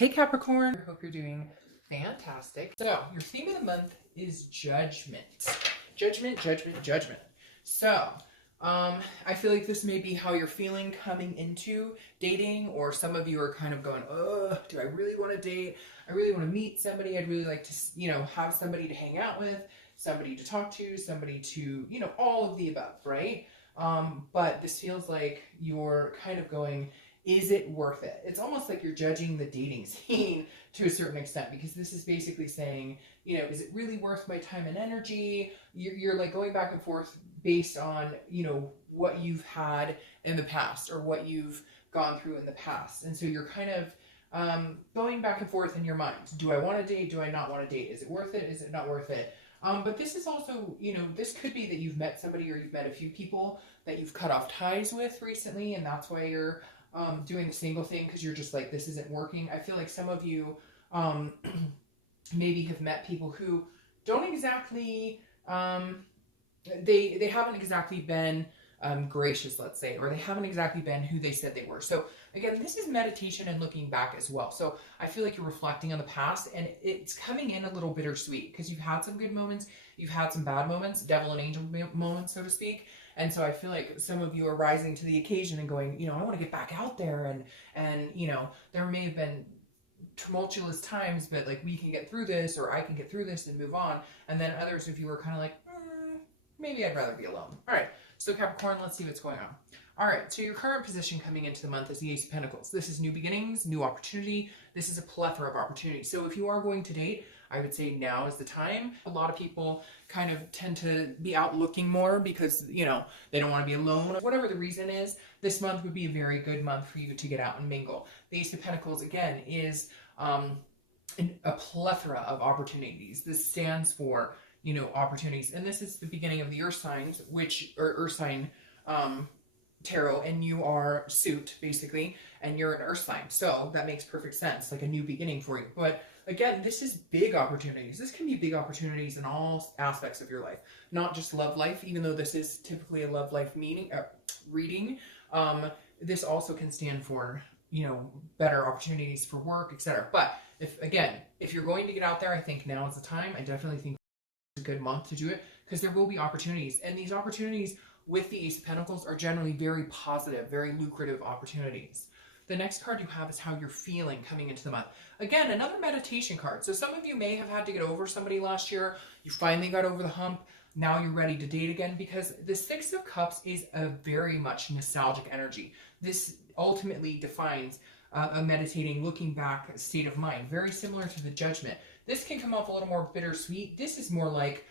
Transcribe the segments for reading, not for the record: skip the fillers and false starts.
Hey Capricorn, I hope you're doing fantastic. So, your theme of the month is judgment. Judgment, judgment, judgment. So, I feel like this may be how you're feeling coming into dating, or some of you are kind of going, oh, do I really want to date? I really want to meet somebody. I'd really like to, have somebody to hang out with, somebody to talk to, somebody to, all of the above, right? But this feels like you're kind of going, is it worth it? It's almost like you're judging the dating scene to a certain extent, because this is basically saying, is it really worth my time and energy? You're like going back and forth based on, what you've had in the past or what you've gone through in the past. And so you're kind of going back and forth in your mind. Do I want to date? Do I not want to date? Is it worth it? Is it not worth it? But this is also, this could be that you've met somebody, or you've met a few people that you've cut off ties with recently, and that's why you're doing the single thing, because you're just like, this isn't working. I feel like some of you maybe have met people who don't exactly, they haven't exactly been gracious, let's say, or they haven't exactly been who they said they were. So again, this is meditation and looking back as well. So I feel like you're reflecting on the past, and it's coming in a little bittersweet, because you've had some good moments, you've had some bad moments, devil and angel moments, so to speak. And so I feel like some of you are rising to the occasion and going, I want to get back out there, and there may have been tumultuous times, but like, we can get through this, or I can get through this and move on. And then others of you are kind of like, maybe I'd rather be alone. All right, so Capricorn, let's see what's going on. All right, so your current position coming into the month is the Ace of Pentacles. This is new beginnings, new opportunity. This is a plethora of opportunities. So if you are going to date, I would say now is the time. A lot of people kind of tend to be out looking more because, they don't want to be alone. Whatever the reason is, this month would be a very good month for you to get out and mingle. The Ace of Pentacles, again, is a plethora of opportunities. This stands for, opportunities. And this is the beginning of the Earth signs, Earth sign tarot, and you are suit, basically, and you're an Earth sign. So that makes perfect sense, like a new beginning for you. But again, this is big opportunities. This can be big opportunities in all aspects of your life, not just love life, even though this is typically a love life reading. This also can stand for, better opportunities for work, etc. But if you're going to get out there, I think now is the time. I definitely think it's a good month to do it, because there will be opportunities, and these opportunities with the Ace of Pentacles are generally very positive, very lucrative opportunities. The next card you have is how you're feeling coming into the month. Again, another meditation card. So some of you may have had to get over somebody last year. You finally got over the hump. Now you're ready to date again, because the Six of Cups is a very much nostalgic energy. This ultimately defines a meditating, looking back state of mind, very similar to the Judgment. This can come off a little more bittersweet. This is more like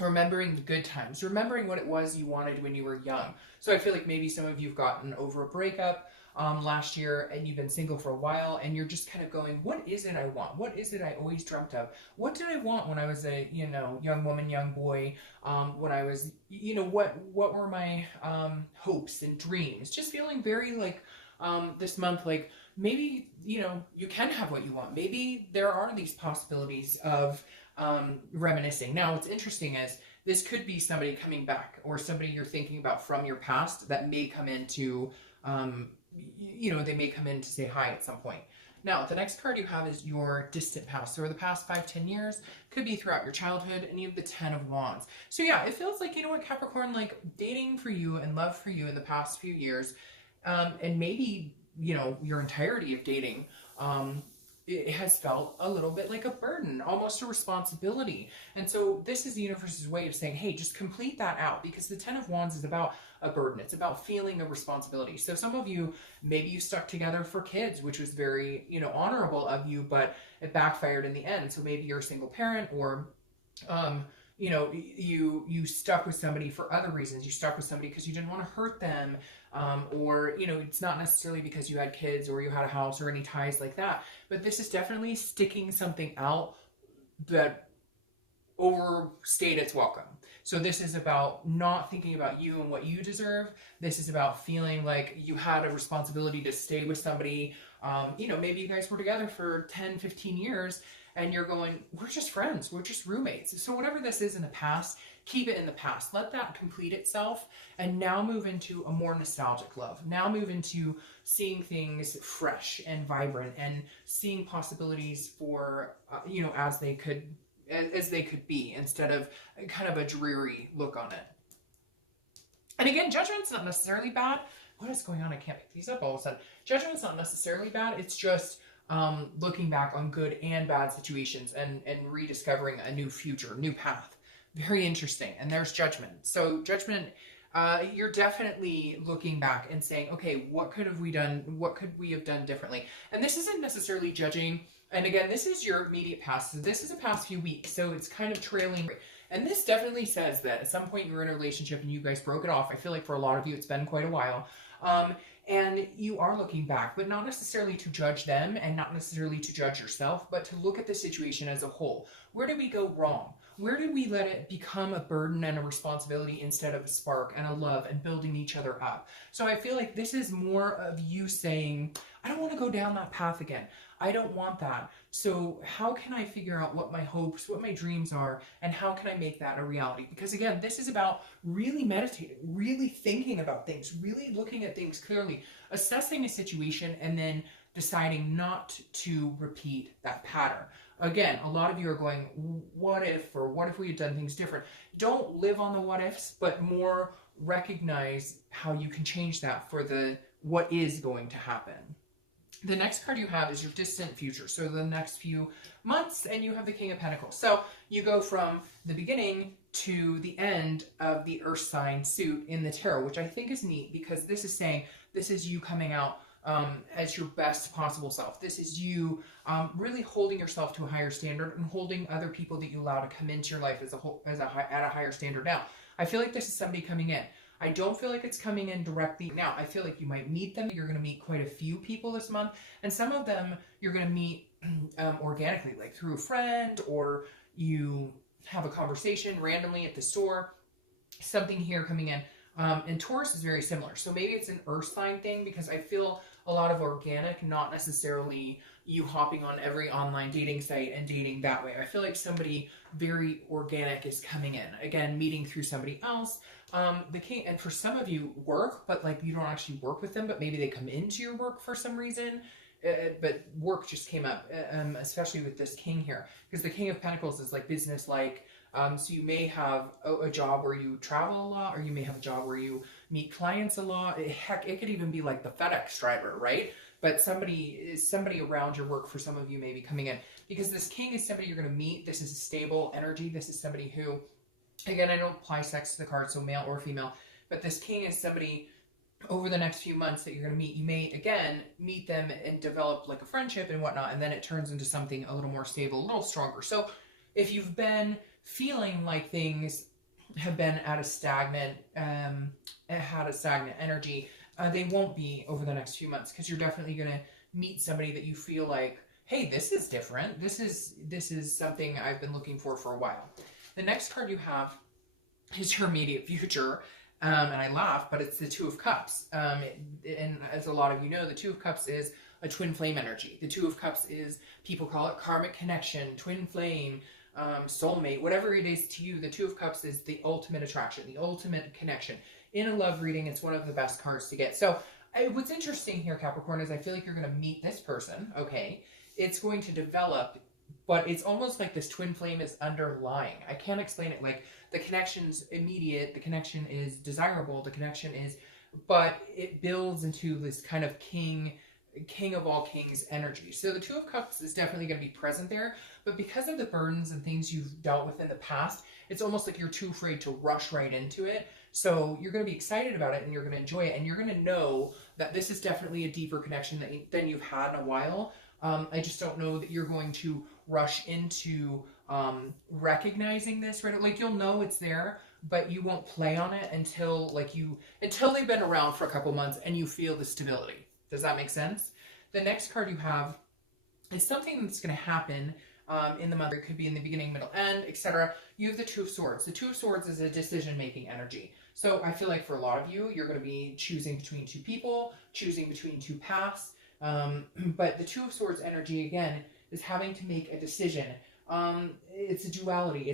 remembering the good times, remembering what it was you wanted when you were young. So I feel like maybe some of you have gotten over a breakup last year, and you've been single for a while, and you're just kind of going, what is it I want? What is it I always dreamt of? What did I want when I was a, young woman, young boy? When I was, what were my hopes and dreams? Just feeling very like this month, like maybe, you can have what you want. Maybe there are these possibilities of reminiscing. Now, what's interesting is this could be somebody coming back, or somebody you're thinking about from your past that may come into, they may come in to say hi at some point. Now, the next card you have is your distant past, or the past 5-10 years, could be throughout your childhood, and you have the 10 of Wands. So yeah, it feels like, Capricorn, like dating for you and love for you in the past few years, and maybe, your entirety of dating, it has felt a little bit like a burden, almost a responsibility. And so this is the universe's way of saying, hey, just complete that out, because the 10 of Wands is about a burden. It's about feeling a responsibility. So some of you, maybe you stuck together for kids, which was very, honorable of you, but it backfired in the end. So maybe you're a single parent, or you stuck with somebody for other reasons. You stuck with somebody because you didn't want to hurt them, or it's not necessarily because you had kids or you had a house or any ties like that. But this is definitely sticking something out that overstayed its welcome. So this is about not thinking about you and what you deserve. This is about feeling like you had a responsibility to stay with somebody. Maybe you guys were together for 10, 15 years, and you're going, we're just friends, we're just roommates. So whatever this is in the past, keep it in the past. Let that complete itself, and now move into a more nostalgic love. Now move into seeing things fresh and vibrant, and seeing possibilities for as they could be, instead of kind of a dreary look on it. And again, judgment's not necessarily bad. What is going on? I can't pick these up all of a sudden. Judgment's not necessarily bad. It's just looking back on good and bad situations, and rediscovering a new future, new path. Very interesting. And there's judgment. So judgment, you're definitely looking back and saying, okay, what could we have done differently? And this isn't necessarily judging. And again, this is your immediate past. So this is a past few weeks. So it's kind of trailing. And this definitely says that at some point you were in a relationship and you guys broke it off. I feel like for a lot of you, it's been quite a while. And you are looking back, but not necessarily to judge them, and not necessarily to judge yourself, but to look at the situation as a whole. Where did we go wrong? Where did we let it become a burden and a responsibility instead of a spark and a love and building each other up? So I feel like this is more of you saying, I don't want to go down that path again. I don't want that. So how can I figure out what my hopes, what my dreams are, and how can I make that a reality? Because again, this is about really meditating, really thinking about things, really looking at things clearly, assessing a situation, and then deciding not to repeat that pattern. Again, a lot of you are going, what if, or what if we had done things different? Don't live on the what ifs, but more recognize how you can change that for the what is going to happen. The next card you have is your distant future. So the next few months, and you have the King of Pentacles. So you go from the beginning to the end of the Earth sign suit in the tarot, which I think is neat, because this is saying this is you coming out as your best possible self. This is you really holding yourself to a higher standard, and holding other people that you allow to come into your life at a higher standard. Now, I feel like this is somebody coming in. I don't feel like it's coming in directly. Now, I feel like you might meet them. You're going to meet quite a few people this month. And some of them you're going to meet organically, like through a friend, or you have a conversation randomly at the store. Something here coming in. And Taurus is very similar. So maybe it's an earth sign thing, because I feel a lot of organic, not necessarily you hopping on every online dating site and dating that way. I feel like somebody very organic is coming in. Again, meeting through somebody else. The King, and for some of you work, but like you don't actually work with them, but maybe they come into your work for some reason. But work just came up, especially with this King here, because the King of Pentacles is like business-like. So you may have a job where you travel a lot, or you may have a job where you meet clients a lot. Heck, it could even be like the FedEx driver, right? But somebody around your work for some of you may be coming in, because this King is somebody you're going to meet. This is a stable energy. This is somebody who, again, I don't apply sex to the card, so male or female, but this King is somebody over the next few months that you're going to meet. You may, again, meet them and develop like a friendship and whatnot, and then it turns into something a little more stable, a little stronger. So if you've been feeling like things have been at a stagnant, had a stagnant energy, they won't be over the next few months, because you're definitely going to meet somebody that you feel like, hey, this is different. This is something I've been looking for a while. The next card you have is your immediate future. And I laugh, but it's the Two of Cups. And as a lot of you know, the Two of Cups is a twin flame energy. The Two of Cups is, people call it karmic connection, twin flame, soulmate, whatever it is to you. The Two of Cups is the ultimate attraction, the ultimate connection. In a love reading, it's one of the best cards to get. So what's interesting here, Capricorn, is I feel like you're going to meet this person, okay? It's going to develop, but it's almost like this twin flame is underlying. I can't explain it. Like, the connection's immediate, the connection is desirable, the connection is, but it builds into this kind of king of all kings energy. So the Two of Cups is definitely going to be present there, but because of the burdens and things you've dealt with in the past, it's almost like you're too afraid to rush right into it. So you're going to be excited about it, and you're going to enjoy it, and you're going to know that this is definitely a deeper connection than you've had in a while. I just don't know that you're going to rush into recognizing this, right? Like, you'll know it's there, but you won't play on it until they've been around for a couple months and you feel the stability. Does that make sense? The next card you have is something that's going to happen in the month. It could be in the beginning, middle, end, etc. You have the Two of Swords. The Two of Swords is a decision-making energy. So I feel like for a lot of you, you're going to be choosing between two people, choosing between two paths. But the Two of Swords energy, again, is having to make a decision. It's a duality.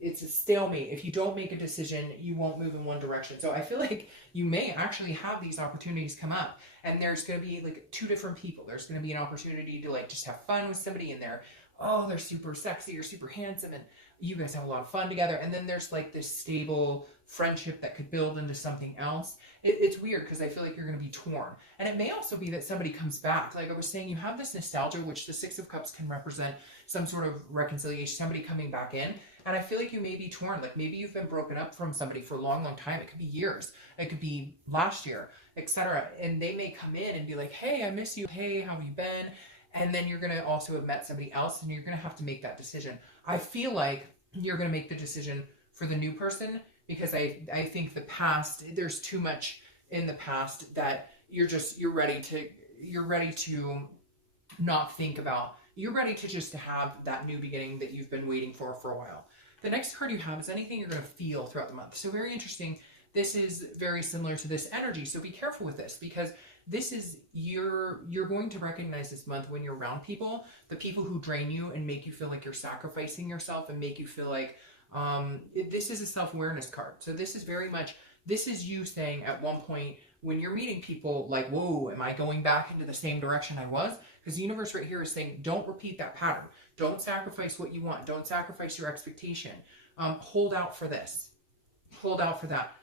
It's a stalemate. If you don't make a decision, you won't move in one direction. So I feel like you may actually have these opportunities come up, and there's going to be like two different people. There's going to be an opportunity to like just have fun with somebody in there. Oh, they're super sexy or super handsome, and you guys have a lot of fun together. And then there's like this stable friendship that could build into something else. It's weird because I feel like you're going to be torn. And it may also be that somebody comes back. Like I was saying, you have this nostalgia, which the Six of Cups can represent some sort of reconciliation, somebody coming back in. And I feel like you may be torn. Like maybe you've been broken up from somebody for a long, long time. It could be years. It could be last year, etc. And they may come in and be like, hey, I miss you. Hey, how have you been? And then you're going to also have met somebody else, and you're going to have to make that decision. I feel like you're going to make the decision for the new person, because I think the past, there's too much in the past that you're ready to not think about. You're ready to just have that new beginning that you've been waiting for a while. The next card you have is anything you're going to feel throughout the month. So very interesting. This is very similar to this energy. So be careful with this, because this is, you're going to recognize this month when you're around people, the people who drain you and make you feel like you're sacrificing yourself and make you feel like, this is a self-awareness card. So this is very much, this is you saying at one point when you're meeting people like, whoa, am I going back into the same direction I was? Because the universe right here is saying, don't repeat that pattern. Don't sacrifice what you want. Don't sacrifice your expectation. Hold out for this. Hold out for that.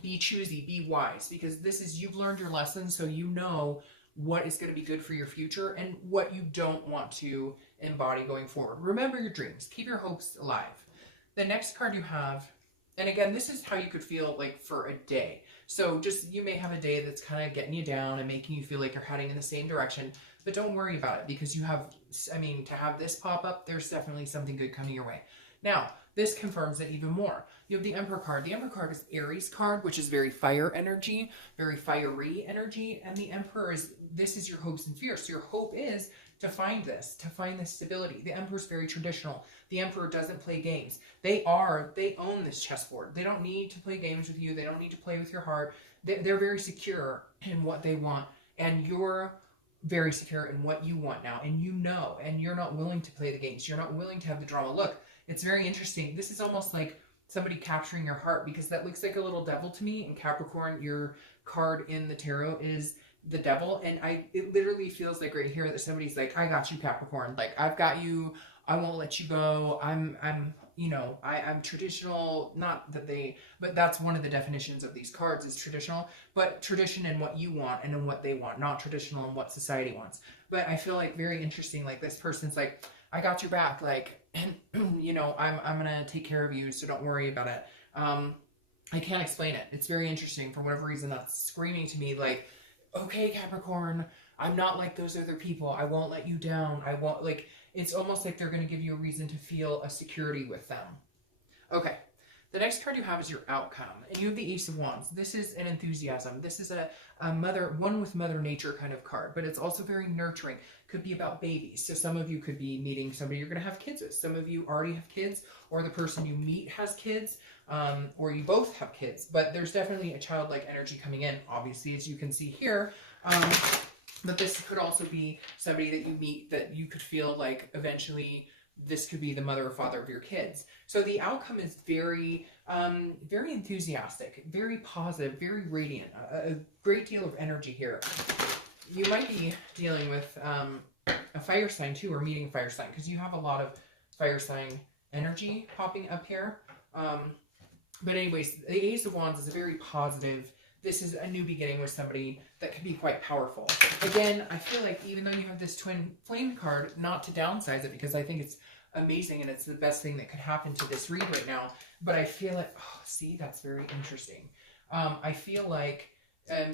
Be choosy, be wise, because this is, you've learned your lessons, so you know what is going to be good for your future and what you don't want to embody going forward. Remember your dreams. Keep your hopes alive. The next card you have, and again, this is how you could feel like for a day. So just, you may have a day that's kind of getting you down and making you feel like you're heading in the same direction, but don't worry about it, because you have, I mean, to have this pop up, there's definitely something good coming your way. Now, this confirms it even more. You have the Emperor card. The Emperor card is Aries card, which is very fire energy, very fiery energy. And the Emperor is, this is your hopes and fears. So your hope is to find this stability. The Emperor is very traditional. The Emperor doesn't play games. They own this chessboard. They don't need to play games with you. They don't need to play with your heart. They're very secure in what they want. And you're very secure in what you want now. And you know, and you're not willing to play the games. You're not willing to have the drama. Look, it's very interesting. This is almost like somebody capturing your heart, because that looks like a little devil to me. In Capricorn, your card in the tarot is the devil. And it literally feels like right here that somebody's like, I got you, Capricorn. Like, I've got you. I won't let you go. I'm traditional. Not that but that's one of the definitions of these cards is traditional, but tradition in what you want and in what they want, not traditional in what society wants. But I feel like very interesting. Like this person's like, I got your back. Like, you know, I'm going to take care of you. So don't worry about it. I can't explain it. It's very interesting. For whatever reason, that's screaming to me like, okay, Capricorn, I'm not like those other people. I won't let you down. I won't, like, it's almost like they're going to give you a reason to feel a security with them. Okay. The next card you have is your outcome, and you have the Ace of Wands. This is an enthusiasm. This is a one with Mother Nature kind of card, but it's also very nurturing. Could be about babies. So some of you could be meeting somebody you're going to have kids with. Some of you already have kids, or the person you meet has kids, or you both have kids. But there's definitely a childlike energy coming in, obviously, as you can see here. But this could also be somebody that you meet that you could feel like eventually this could be the mother or father of your kids. So the outcome is very, very enthusiastic, very positive, very radiant, a great deal of energy here. You might be dealing with a fire sign too, or meeting a fire sign, because you have a lot of fire sign energy popping up here. But anyways, the Ace of Wands is a very positive, this is a new beginning with somebody that can be quite powerful. Again, I feel like even though you have this twin flame card, not to downsize it, because I think it's amazing and it's the best thing that could happen to this read right now. But I feel like, oh, see, that's very interesting. I feel like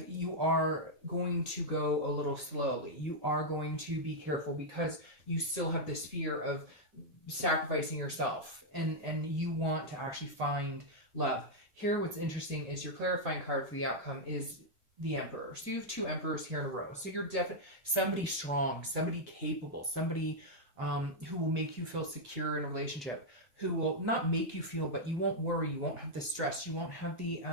you are going to go a little slowly. You are going to be careful because you still have this fear of sacrificing yourself, and you want to actually find love. Here, what's interesting is your clarifying card for the outcome is the Emperor. So you have two Emperors here in a row. So you're definitely somebody strong, somebody capable, somebody who will make you feel secure in a relationship, who will not make you feel, but you won't worry, you won't have the stress, you won't have the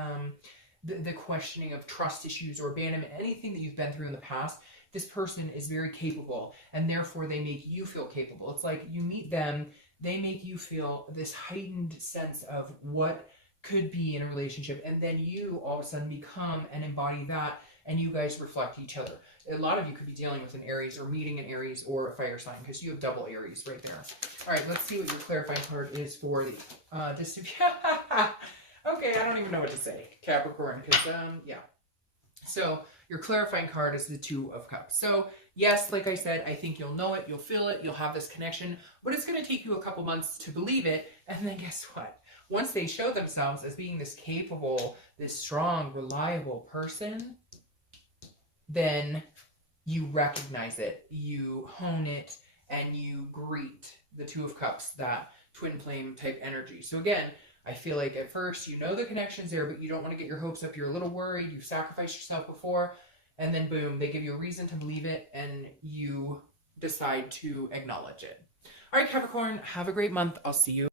the questioning of trust issues or abandonment, anything that you've been through in the past, this person is very capable, and therefore they make you feel capable. It's like you meet them, they make you feel this heightened sense of what could be in a relationship, and then you all of a sudden become and embody that, and you guys reflect each other. A lot of you could be dealing with an Aries or meeting an Aries or a fire sign, because you have double Aries right there. All right, let's see what your clarifying card is for the this. Okay, I don't even know what to say, Capricorn, because yeah. So your clarifying card is the Two of Cups. So yes, like I said, I think you'll know it, you'll feel it, you'll have this connection, but it's going to take you a couple months to believe it. And then guess what? Once they show themselves as being this capable, this strong, reliable person, then you recognize it, you hone it, and you greet the Two of Cups, that twin flame type energy. So again, I feel like at first you know the connection's there, but you don't want to get your hopes up. You're a little worried. You've sacrificed yourself before. And then boom, they give you a reason to believe it, and you decide to acknowledge it. All right, Capricorn, have a great month. I'll see you.